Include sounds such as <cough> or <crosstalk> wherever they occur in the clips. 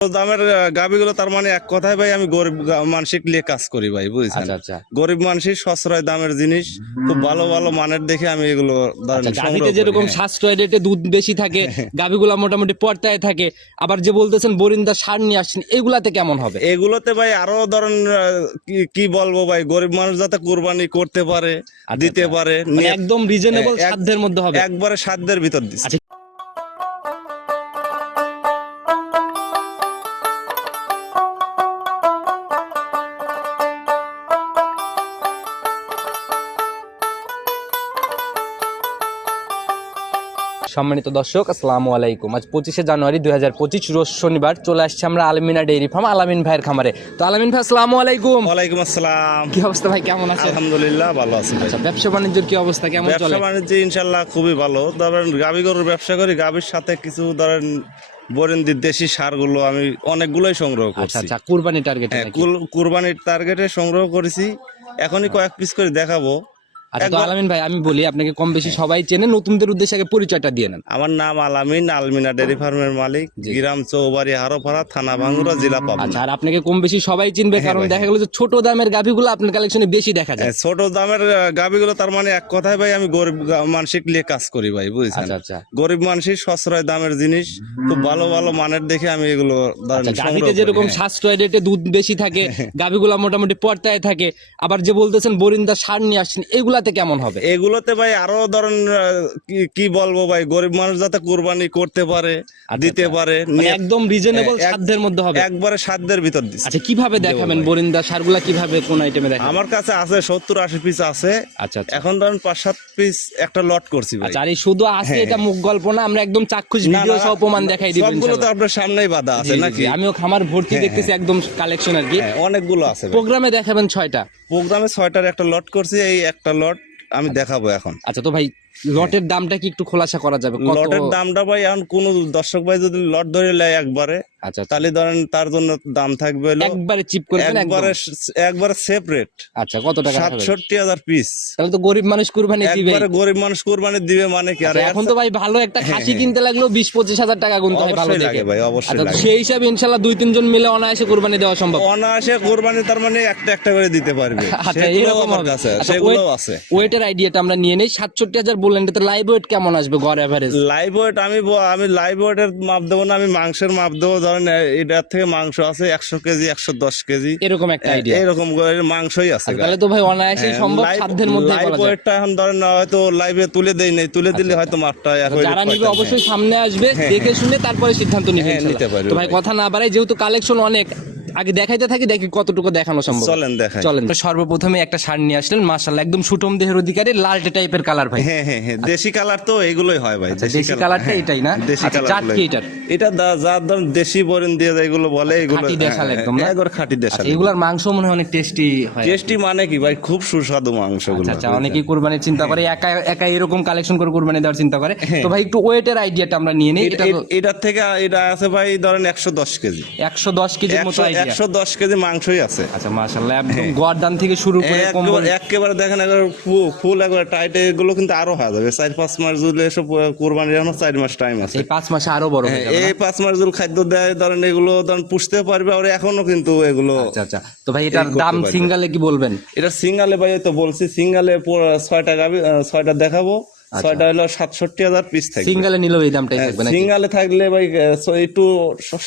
দামের গাবিগুলো তার মানে এক কথায় ভাই আমি গরিব মানসিক নিয়ে কাজ করি ভাই বুঝছেন? আচ্ছা আচ্ছা। গরিব মানুষের সশ্রয় দামের জিনিস খুব ভালো ভালো মানের দেখে আমি এগুলো আচ্ছা যেরকম হ্যাঁ। সাশ্রয় রেটে দুধ বেশি থাকে <laughs> গাভিগুলা মোটামুটি পর্দায় থাকে আবার যে বলতেছেন বরিন্দা সার নিয়ে আসছেন এগুলাতে কেমন হবে? এগুলোতে ভাই আরও ধরেন কি- কি বলব ভাই গরিব মানুষ যাতে কোরবানি করতে পারে দিতে। পারে মানে একদম রিজনেবল সাধ্যের মধ্যে হবে। একবারে সাধ্যের ভিতর দিচ্ছে। সম্মানিত দর্শক আসসালামু আলাইকুম। আজ পঁচিশে জানুয়ারি দুই হাজার পঁচিশ রোজ শনিবার চলে আসছে আমরা আলমিনা ডেইরি ফার্ম আলামিন ভাইয়ের খামারে। তো আলামিন ভাই আসসালামু আলাইকুম। ওয়ালাইকুম আসসালাম। কি অবস্থা ভাই কেমন আছেন? আলহামদুলিল্লাহ ভালো আছি ভাই। আচ্ছা ব্যবসা বাণিজ্যের কি অবস্থা কেমন চলে? ব্যবসা বাণিজ্য ইনশাল্লাহ খুবই ভালো। ধরেন গাভী গরুর ব্যবসা করি গাভীর সাথে কিছু ধরেন বরেন্দির দেশি সারগুলো আমি অনেকগুলোই সংগ্রহ আচ্ছা করছি। আচ্ছা কুরবানি টার্গেট হ্যাঁ কুরবানির টার্গেটে সংগ্রহ করেছি। এখনই কয়েক পিস করে দেখাবো। আচ্ছা তো আলামিন ভাই আমি বলি আপনাকে কম বেশি সবাই চেনে নতুনদের উদ্দেশ্যে আগে পরিচয়টা দিয়ে নেন। আমার নাম আলামিন আলমিনা ডেয়ারি ফার্মের মালিক গ্রাম চৌবাড়ি হারোপাড়া থানা ভাঙ্গুরা জেলা পাবনা। আচ্ছা আর আপনাকে কম বেশি সবাই চিনবে হ্যাঁ কারণ দেখা গেলো যে ছোট দামের গাভিগুলো আপনার কালেকশনে বেশি দেখা যায়। হ্যাঁ, ছোট দামের গাভীগুলো তার মানে এক কথায় ভাই আমি গরিব মানসিক নিয়ে কাজ করি ভাই বুঝছেন? আচ্ছা গরিব মানুষের সশ্রয় দামের জিনিস খুব ভালো ভালো মানের দেখে আমি এগুলো গাভিতে যেরকম হ্যাঁ। সাশ্রয় রেটে দুধ বেশি থাকে <laughs> গাভিগুলা মোটামুটি পর্দায় থাকে আবার যে বলতেছেন বরিন্দা সার নিয়ে আসছেন এগুলাতে কেমন হবে? এগুলোতে ভাই আরও ধরেন কি- বলব ভাই গরিব মানুষ যাতে কুরবানি করতে পারে দিতে আচ্ছা। পারে মানে একদম রিজনেবল সাধ্যের মধ্যে হবে? একবারে সাধ্যের ভিতর দিচ্ছে আচ্ছা কীভাবে দেখাবেন বরিন্দা সারগুলা কীভাবে কোন আইটেমে দেখাবেন? আমার কাছে আছে সত্তর আশি পিস আছে। আচ্ছা আচ্ছা। এখন ধরেন পাঁচ সাত পিস একটা লট করছি ভাই। আচ্ছা আর শুধু আছে এটা মুখ গল্প না আমরা একম চাক্ষুষ হ্যাঁ, ভিডিও সহ প্রমাণ দেখাই দিব সবগুলো তো আপনার সামনেই বাধা আছে নাকি? আমিও খামার ভর্তি হ্যাঁ, দেখতেছি একদম কালেকশন আর কি। হ্যাঁ, অনেকগুলো আছে প্রোগ্রামে দেখাবেন ছয়টা। প্রোগ্রামে ছয়টার একটা লট করছি এই একটা লট আমি দেখাবো এখন। আচ্ছা তো ভাই লটের দামটা কি একটু খোলাসা করা যাবে? লটের দামটা ভাই এখন কোন দর্শক ভাই যদি লট ধরে নেয় একবারে আচ্ছা আচ্ছা। তাহলে ধরেন তার জন্য দাম থাকবে হলো একবারে চিপ করবেন একবারে একবারে সেপারেট আচ্ছা কত টাকা রাখা যাবে? সাতষট্টি হাজার পিস তাহলে তো গরিব মানুষ কুরবানি দিবে। একবারে গরিব মানুষ কোরবানি দিবে মানে কি? আর আচ্ছা, এখন তো ভাই ভালো একটা খাসি কিনতে লাগল বিশ পঁচিশ হাজার টাকা গুনতে হয় ভালো লাগে ভাই অবশ্যই আচ্ছা লাগে। সেই হিসাবে ইনশাল্লাহ দুই তিনজন মিলে অনায়াসে কুরবানি দেওয়া সম্ভব। অনায়াসে কোরবানি তার মানে একটা একটা করে দিতে পারবে। আচ্ছা এরকম আমার। কাছে আচ্ছা, আছে। ওয়েটের আইডিয়াটা আমরা নিয়ে নেই। সাতষট্টি হাজার বললেন এটাতে লাইভ ওয়েট কেমন আসবে গড় লাইভ ওয়েট আমি আমি লাইভ ওয়েটের মাপ দেবো না আমি মাংসের মাপ দেবো। ধরেন এটার থেকে মাংস আছে একশো কেজি একশো দশ কেজি। এরকম একটা আইডিয়া এরকম মাংসই আছে তাহলে তো ভাই অনায়াসেই সম্ভব সাধ্যের মধ্যে লাইভ ওয়েটটা এখন ধরেন হয়তো লাইভে তুলে দেই নাই। তুলে দিলে হয়তো মাপটা এক যারা নিবে অবশ্যই সামনে আসবে দেখে শুনে তারপরে সিদ্ধান্ত হ্যাঁ, নিতে পারবে তো ভাই। কথা না বাড়াই যেহেতু কালেকশন অনেক আগে দেখাইতে থাকি দেখি কতটুকু দেখানো সম্ভব। হ্যাঁ। চলেন দেখাই। চলেন। তো সর্বপ্রথমে একটা শাড় নিয়ে আসলেন মাশাআল্লাহ একদম সুটম দেহের অধিকারী লালটে টাইপের কালার ভাই। হ্যাঁ হ্যাঁ হ্যাঁ দেশি কালার তো এগুলোই হয় ভাই আচ্ছা, দেশি কালারটা হ্যাঁ, এটাই না? দেশি আচ্ছা, কালার জাত কি এটার? এটা দা- যার ধরেন দেশি বরেন দিয়ে যায় এগুলো বলে এগুলো খাঁটি দেশাল হ্যাঁ, একদম না? একবার খাঁটি দেশাল। আচ্ছা, এগুলার মাংস মনে হয় অনেক টেস্টি হয় টেস্টি মানে কি ভাই? খুব সুস্বাদু মাংসগুলো। আচ্ছা আচ্ছা অনেকেই কুরবানির চিন্তা করে একা একা এরকম কালেকশন করে কুরবানি দেওয়ার চিন্তা করে। তো ভাই একটু ওয়েটের আইডিয়াটা আমরা নিয়ে নিই এটা এ- এটার থেকে এটা আছে ভাই ধরেন একশো দশ কেজি। একশো দশ কেজির মতো একশো দশ কেজি মাংসই আছে। আচ্ছা মাশাআল্লাহ একদম গরদান থেকে শুরু করে একেবারে- দেখেন একবার ফুল একবার টাইট এগুলো কিন্তু আরও হয়ে যাবে। চার পাঁচ মাস যদি এসব কোরবানির এখনও চার মাস টাইম আছে। এই পাঁচ মাসে আরও বড় হয়ে যাবে এই পাঁচ মাস যদি খাদ্য দেয় ধরেন এগুলো ধরেন পুষতে পারবে আর এখনও কিন্তু এগুলো আচ্ছা আচ্ছা। তো ভাই এটার দাম। সিঙ্গালে কি বলবেন? এটা সিঙ্গালে ভাই তো বলছি সিঙ্গালে ছয়টা গাবি ছয়টা দেখাবো। ছয়টা হলো সাতষট্টি হাজার পিস থাকবে। সিঙ্গালে নিলেও এই দামটাই থাকবে নাকি? সিঙ্গালে থাকলে ভাই একটু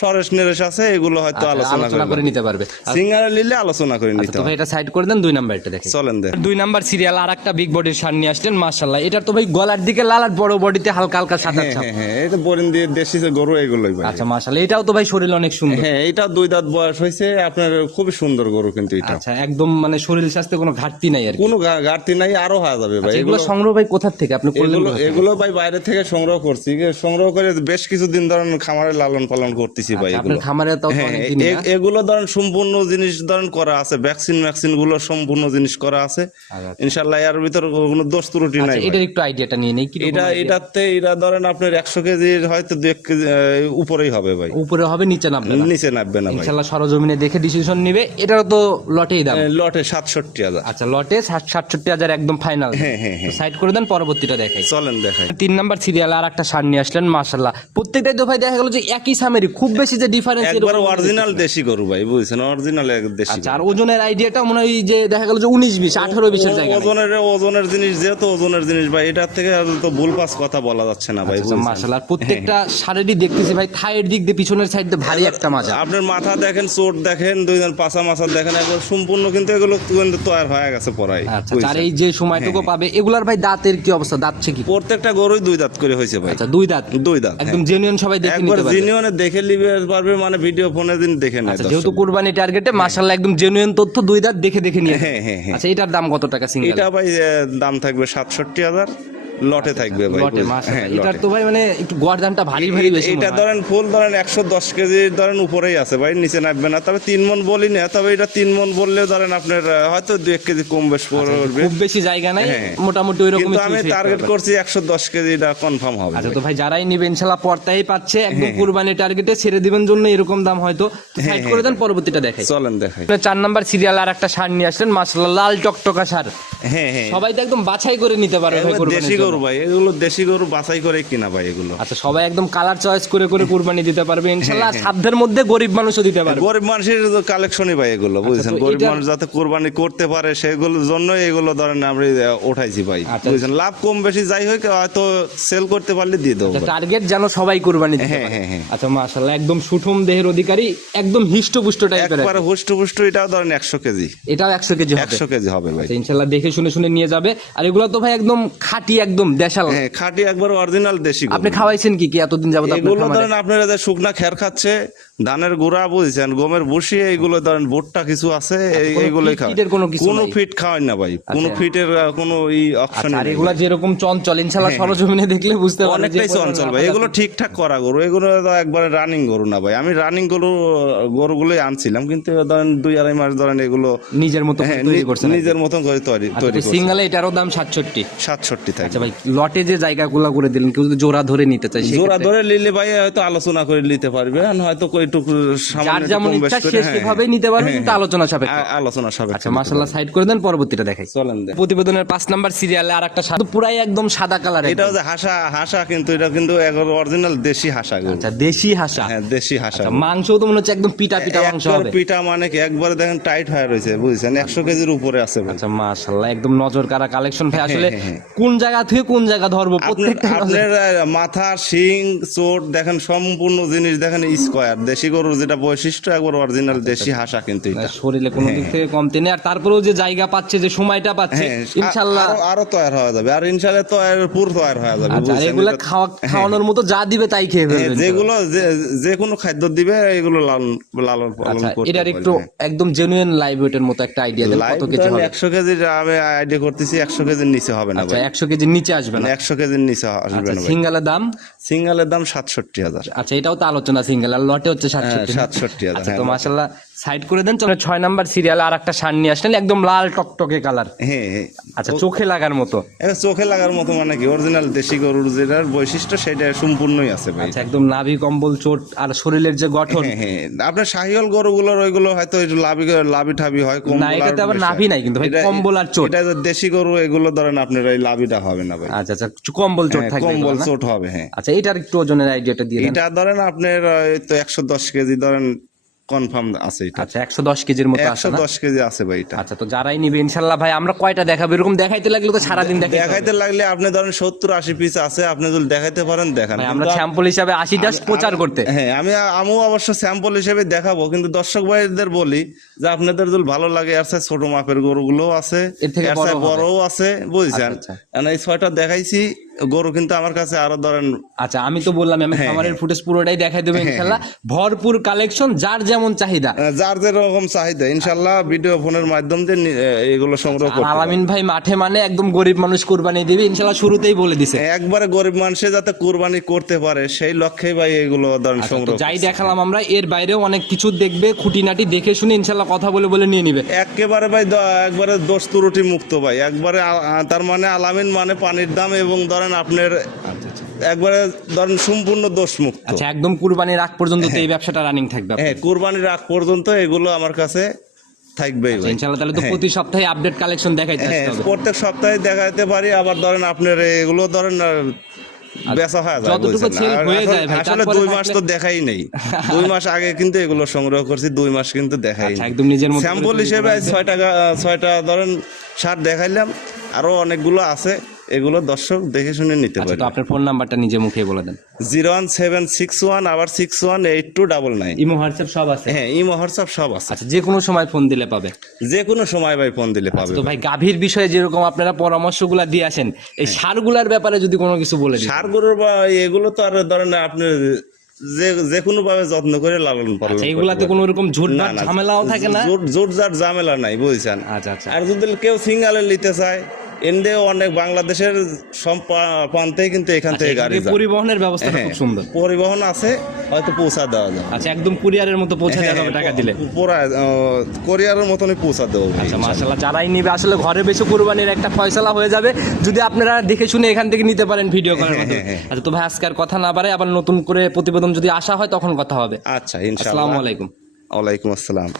সরেস নেরেস আছে এগুলো হয়তো আলোচনা আচ্ছা, করে করে নিতে পারবে। সিঙ্গালে নিলে আলোচনা করে নিতে হবে। এটা সাইড করে দেন দুই নাম্বারটা দেখে। চলেন দুই নাম্বার সিরিয়াল আর একটা বিগ বডির সার নিয়ে আসলেন মাশাল্লাহ এটার তো ভাই গলার দিকে লাল আর বড় বডিতে হালকা হালকা সাদা হ্যাঁ ছাপ। হ্যাঁ হ্যাঁ বরিন দিয়ে দেশি যে গরু এগুলোই ভাই। আচ্ছা মাশাল্লাহ এটাও তো ভাই শরীর অনেক সুন্দর। হ্যাঁ এটা দুই দাঁত বয়স হয়েছে আপনার খুবই সুন্দর গরু কিন্তু এটা। আচ্ছা একদম মানে শরীর স্বাস্থ্যে কোনো ঘাটতি নাই আর কি। কোনো ঘাটতি নাই আরও হওয়া যাবে ভাই। আচ্ছা, এগুলো এগুলো সংগ্রহ ভাই কোথার থেকে? আপনি করলেন এগুলো এগুলো ভাই বাইরে থেকে সংগ্রহ করছি। সংগ্রহ করে বেশ কিছুদিন ধরেন খামারে লালন পালন করতেছি ভাই আচ্ছা, এগুলো। খামারে তো হ্যাঁ, এগুলো ধরেন সম্পূর্ণ জিনিস ধরেন করা আছে। ভ্যাকসিন ভ্যাকসিনগুলো সম্পূর্ণ জিনিস করা আছে। আচ্ছা। ইনশাল্লাহ এর ভিতর কোনো দোষ ত্রুটি নাই। এটার একটু আইডিয়াটা নিয়ে নেই এটা এটাতে এটা ধরেন আপনার একশো কেজির হয়তো কেজি উপরেই হবে ভাই। উপরে হবে নিচে নামবে না। নিচে নামবে না ভাই। সরজমিনে দেখে ডিসিশন নিবে। এটারও তো লটেই দাম। লটে সাতষট্টি হাজার। আচ্ছা লটে ষাট- সাতষট্টি হাজার একদম ফাইনাল হ্যাঁ হ্যাঁ হ্যাঁ। সাইড করে দেন পরবর্তীটা দেখাই। চলেন দেখাই। তিন নাম্বার সিরিয়াল আর একটা সার নিয়ে আসলেন মাশাল্লাহ প্রত্যেকটাই তো ভাই দেখা গেল যে একই সামেরই খুব বেশি যে ডিফারেন্স একবার অরিজিনাল দেশি গরু ভাই বুঝছেন? অরিজিনাল দেশি আচ্ছা আর ওজনের আইডিয়াটা মনে হয় যে দেখা গেল যে উনিশ বিশ আঠারো বিশের জায়গা ওজনের ওজনের জিনিস যেহেতু ওজনের জিনিস ভাই এটার থেকে তো ভুল পাস কথা বলা যাচ্ছে না ভাই বুঝছেন? মাশাল্লাহ প্রত্যেকটা সারেরই দেখতেছি ভাই থায়ের দিক দিয়ে পিছনের সাইড দিয়ে ভারী একটা মাজা। আপনার মাথা দেখেন চোট দেখেন দুইজন পাছা মাছা দেখেন একবার সম্পূর্ণ কিন্তু এগুলো কিন্তু তৈরি হয়ে গেছে পড়াই আচ্ছা আর এই যে সময়টুকু পাবে এগুলার ভাই দাঁতের কি অবস্থা? দাঁতছে কি? প্রত্যেকটা গরুই দুই দাঁত করে হয়েছে ভাই। আচ্ছা দুই দাঁত। দুই দাঁত একদম হ্যাঁ। জেনুইন সবাই দেখে নিতে পারবে। জিনিয়নে দেখে নিবে পারবে মানে ভিডিও ফোনে দিন দেখে না আচ্ছা যেহেতু কুরবানি টার্গেটে মাশাআল্লাহ একদম জেনুইন তথ্য দুই দাঁত দেখে দেখে নিয়ে হ্যাঁ, হ্যাঁ, হ্যাঁ। আচ্ছা এটার দাম কত টাকা সিঙ্গেল এটা ভাই দাম থাকবে সাতষট্টি হাজার। লটে থাকবে ভাই লটে? মাশাল্লাহ হ্যাঁ, এটার তো ভাই মানে একটু গড়দানটা ভারী ভারী বেশি এটা ধরেন ফুল ধরেন একশো দশ কেজি ধরেন উপরেই আছে ভাই নিচে নামবে না। তবে তিন মন বলি না তবে এটা তিন মন বললেও ধরেন আপনার হয়তো দু এক কেজি কম বেশ পড়বে। খুব বেশি জায়গা নাই হ্যাঁ। মোটামুটি ওই কিন্তু আমি টার্গেট করছি একশো দশ কেজি এটা কনফার্ম হবে আচ্ছা তো ভাই যারাই নিবে ইনশাল্লাহ পর্তাই পাচ্ছে একদম কুরবানি টার্গেটে ছেড়ে দিবেন জন্য এরকম দাম হয়তো। সাইড করে দেন পরবর্তীটা দেখাই। চলেন দেখাই। চার নাম্বার সিরিয়াল আর একটা সার নিয়ে আসলেন মাশাল্লাহ লাল টকটকা সার। হ্যাঁ হ্যাঁ। সবাই তো একদম বাছাই করে নিতে পারবে ভাই কুরবানির দেশি। গরু ভাই এগুলো দেশি গরু বাছাই করে কিনা ভাই এগুলো? আচ্ছা সবাই একদম কালার চয়েস করে করে কুরবানি দিতে পারবে। হ্যাঁ, ইনশাল্লাহ আর সাধ্যের মধ্যে গরিব মানুষও দিতে পারবে। গরিব মানুষের কালেকশনই ভাই এগুলো বুঝছেন? গরিব মানুষ যাতে কোরবানি করতে পারে সেগুলোর জন্য এগুলো ধরেন আমরা উঠাইছি ভাই আচ্ছা। বুঝছেন? লাভ কম বেশি যাই হোক হয়তো সেল করতে পারলে দিয়ে দেবো টার্গেট যেন সবাই কুরবানি দিতে হ্যাঁ। হ্যাঁ, হ্যাঁ। আচ্ছা মাশাল্লাহ একদম সুঠম দেহের অধিকারী একদম হিষ্টপুষ্ট টাইপের একবারে এটাও ধরেন একশো কেজি। এটাও একশো কেজি হবে। একশো কেজি হবে ভাই। আচ্ছা, ইনশাল্লাহ দেখে শুনে শুনে নিয়ে যাবে। আর এগুলো তো ভাই একদম খাঁটি একদম দেশাল। হ্যাঁ খাঁটি একবার অরিজিনাল দেশি আপনি খাওয়াইছেন কি? কি এতদিন যাবত এগুলো ধরেন আপনারা যে শুকনা খ্যার খাচ্ছে ধানের গুঁড়া বুঝছেন গমের ভুসি এইগুলো ধরেন ভুট্টা কিছু আছে এই- কোনো এইগুলোই ফিট- খাওয়া। ফিটের কোনো? ফিট খাওয়াই না ভাই। কোনো আচ্ছা। ফিটের কোনো ই অপশন আচ্ছা, আর এগুলা যেরকম চঞ্চল ইনশাল্লাহ সরজমিনে দেখলে বুঝতে পারবে যে অনেকটাই চঞ্চল ভাই। এগুলো ঠিকঠাক করা গরু। এগুলো একবারে রানিং গরু না ভাই। আমি রানিং গরু গরুগুলোই আনছিলাম কিন্তু ধরেন দুই আড়াই মাস ধরেন এগুলো নিজের মতো হ্যাঁ, তৈরি করছেন নিজের মতন করে তৈরি আচ্ছা, তৈরি করছি সিঙ্গেলে এটারও দাম সাতষট্টি। সাতষট্টি থাকে আচ্ছা ভাই লটে যে জায়গাগুলো করে দিলেন কেউ যদি জোড়া ধরে নিতে চাই জোড়া ধরে নিলে ভাই হয়তো আলোচনা করে নিতে পারবে হয়তো একটু সামান্য যেমন ইচ্ছা সে হ্যাঁ, সেভাবেই নিতে পারবে হ্যাঁ, কিন্তু আলোচনা সাপেক্ষে। আলোচনা সাপেক্ষে আচ্ছা মাশাল্লাহ সাইড করে দেন পরবর্তীটা দেখাই। চলেন প্রতিবেদনের পাঁচ নাম্বার সিরিয়ালে আর একটা সাদা পুরাই একদম সাদা কালার এটাও যে হাসা হাসা কিন্তু এটা কিন্তু অরিজিনাল দেশি হাসা আচ্ছা দেশি হাসা। হ্যাঁ দেশি হাসা। আচ্ছা, মাংসও তো মনে হচ্ছে একদম পিটা পিটা মাংস হবে। পিঠা মানে কি একবারে দেখেন টাইট হয়ে রয়েছে বুঝছেন? একশো কেজির উপরে আছে আচ্ছা মাশাল্লাহ একদম নজর কারা কালেকশন ভাই আসলে হ্যাঁ, হ্যাঁ। কোন জায়গা থেকে কোন জায়গা ধরবো প্রত্যেকটা আপনার মাথা শিং চোট দেখেন সম্পূর্ণ জিনিস দেখেন স্কোয়ার দেশি গরুর যেটা বৈশিষ্ট্য একবার অরিজিনাল দেশি হাসা কিন্তু এটা। শরীরে কোনো দিক থেকে কমতে নেই। আর তারপরেও যে জায়গা পাচ্ছে যে সময়টা পাচ্ছে হ্যাঁ ইনশাল্লাহ আরো- তৈরি হয়ে যাবে। আর ইনশাল্লাহ তৈরি পুর তৈরি হয়ে যাবে আচ্ছা বুঝছেন? খাওয়া খাওয়ানোর মতো যা দিবে তাই খেয়ে হ্যাঁ, ফেলবেন যেগুলো যে- কোনো খাদ্য দিবে এগুলো লালন লালন পালন আচ্ছা করতে এটার একটু একদম জেনুইন লাইভ ওয়েটের মতো একটা আইডিয়া দেন কত কেজি হবে? একশো কেজির আমি আইডিয়া করতেছি একশো কেজির নিচে হবে না আচ্ছা ভাই। একশো কেজির নিচে আসবে না? একশো কেজির নিচে আসবে আচ্ছা না ভাই। সিঙ্গালের দাম সিঙ্গালের দাম সাতষট্টি হাজার। আচ্ছা এটাও তো আলোচনা সিঙ্গেল আর লটে হচ্ছে সাতষট্টি। সাতষট্টি হাজার আচ্ছা হ্যাঁ, তো মাসাল্লাহ সাইড করে দেন চলো। ছয় নাম্বার সিরিয়াল আর একটা সার নিয়ে আসলেন একদম লাল টকটকে কালার হ্যাঁ হ্যাঁ। আচ্ছা চোখে লাগার মতো। এটা চোখে লাগার মতো মানে কি? অরিজিনাল দেশি গরুর যেটার বৈশিষ্ট্য সেটা সম্পূর্ণই আছে ভাই। আচ্ছা একদম নাভি কম্বল চোট আর শরীরের যে গঠন। হ্যাঁ হ্যাঁ। আপনার শাহিওয়াল গরুগুলোর ওইগুলো হয়তো একটু লাভি লাভি ঠাবি হয় কম না, এটাতে আবার নাভি নাই কিন্তু ভাই, কম্বল আর চোট। এটা যে দেশি গরু এগুলো ধরেন আপনার এই লাভিটা হবে না ভাই। আচ্ছা আচ্ছা কম্বল চোট হ্যাঁ, থাকবে কম্বল চোট হবে হ্যাঁ। আচ্ছা এটার একটু ওজনের আইডিয়াটা দিয়ে এটা ধরেন আপনার এই তো একশো দশ কেজি ধরেন কনফার্ম আছে এটা। আচ্ছা একশো দশ কেজির মতো আছে না? কেজি আছে ভাই এটা। আচ্ছা তো যারাই নিবে ভাই আমরা কয়টা দেখাবো? এরকম দেখাইতে লাগলে তো দেখাইতে লাগলে আপনি ধরেন সত্তর আশি পিস আছে আপনি যদি দেখাইতে পারেন দেখান। আমরা স্যাম্পল হিসাবে আশিটা প্রচার করতে। হ্যাঁ আমি আমিও অবশ্য স্যাম্পল হিসেবে দেখাবো কিন্তু দর্শক ভাইদের বলি যে আপনাদের যদি ভালো লাগে চেয়ে ছোট মাপের গরুগুলো আছে এর থেকে বড় বড়ও আছে বুঝছেন? আচ্ছা, এই ছয়টা দেখাইছি। গরু কিন্তু আমার কাছে আরও ধরেন আচ্ছা আমি তো বললাম আমি খামারের ফুটেজ পুরোটাই দেখাই দেবো ইনশাল্লাহ। ভরপুর কালেকশন যার যেমন চাহিদা। যার যেরকম চাহিদা ইনশাল্লাহ ভিডিও ফোনের মাধ্যম দিয়ে এগুলো সংগ্রহ আর করতে আলামিন ভাই মাঠে মানে একদম গরিব মানুষ কুরবানি দিবে ইনশাল্লাহ শুরুতেই বলে দিছে। একবারে গরিব মানুষে যাতে কুরবানি করতে পারে সেই লক্ষ্যে ভাই এগুলো ধরেন সংগ্রহ যাই দেখালাম আমরা এর বাইরেও অনেক কিছু দেখবে খুঁটিনাটি দেখে শুনে ইনশাল্লাহ কথা বলে বলে নিয়ে নিবে। একেবারে ভাই একবারে দোষ ত্রুটি মুক্ত ভাই একবারে তার মানে আলামিন মানে পানির দাম এবং ধরেন আপনার একবারে ধরেন সম্পূর্ণ দোষ মুক্ত আচ্ছা একদম কুরবানির আগ পর্যন্ত তো এই ব্যবসাটা রানিং থাকবে হ্যাঁ কুরবানির আগ পর্যন্ত এগুলো আমার কাছে থাকবেই ইনশাআল্লাহ তাহলে তো প্রতি সপ্তাহে আপডেট কালেকশন দেখাইতে হ্যাঁ হবে। প্রত্যেক সপ্তাহে দেখাতে পারি আবার ধরেন আপনার এগুলো ধরেন বেচা হয় যায়, যতটুকু বুঝছেন? sell আর হয়ে যায় আসলে দুই মাস তো দেখাই নেই। <laughs> দুই মাস আগে কিন্তু এগুলো সংগ্রহ করছি দুই মাস কিন্তু দেখাই আচ্ছা একদম নিজের স্যাম্পল হিসেবে করা আজ হয়েছে। ছয় টাকা ছয়টা ধরেন সার দেখাইলাম আরও অনেকগুলো আছে। এগুলো দর্শক দেখে শুনে নিতে আচ্ছা পারে তো আপনার ফোন নাম্বারটা নিজে মুখে বলে দেন। Zero one seven six one আবার six one eight two double nine. Imo WhatsApp সব আছে? হ্যাঁ ইমো হোয়াটসঅ্যাপ সব আছে। আচ্ছা যে কোনো সময় ফোন দিলে পাবে। যে কোনো সময় ভাই ফোন দিলে পাবে তো ভাই। গাভীর বিষয়ে যেরকম আপনারা পরামর্শগুলা দিয়ে আসেন এই সারগুলার ব্যাপারে যদি কোনো কিছু বলে দিন সার গরুর বা এগুলো তো আর ধরেন আপনি যে যে কোনো ভাবে যত্ন করে লালন পালন আচ্ছা এগুলাতে কোনো রকম ঝামেলাও থাকে না? জার ঝামেলা নাই বুঝছেন? আচ্ছা আচ্ছা। আর যদি কেউ সিঙ্গালে নিতে চায় এনডে অনেক বাংলাদেশের সব পা- প্রান্তেই কিন্তু এখান থেকে গাড়ি যায়। পরিবহনের ব্যবস্থাটা হ্যাঁ, খুব সুন্দর। পরিবহন আছে হয়তো পৌঁছা দেওয়া যাবে। আচ্ছা একদম কুরিয়ারের মতো পৌঁছে হ্যাঁ, যাবে টাকা দিলে। পুরা কোরিয়ারের মতনই পৌঁছা দেবো ভাই। আচ্ছা মাশাল্লাহ যারাই নিবে আসলে ঘরে বেশি কুরবানির একটা ফয়সালা হয়ে যাবে। যদি আপনারা দেখে শুনে এখান থেকে নিতে পারেন ভিডিও কলের মাধ্যমে। হ্যাঁ, আচ্ছা তো ভাই আজকে আর কথা না পারে আবার নতুন করে প্রতিবেদন যদি আসা হয় তখন কথা হবে। আচ্ছা আসসালামু ইনশাআল্লাহ আলাইকুম। ওয়ালাইকুম আসসালাম।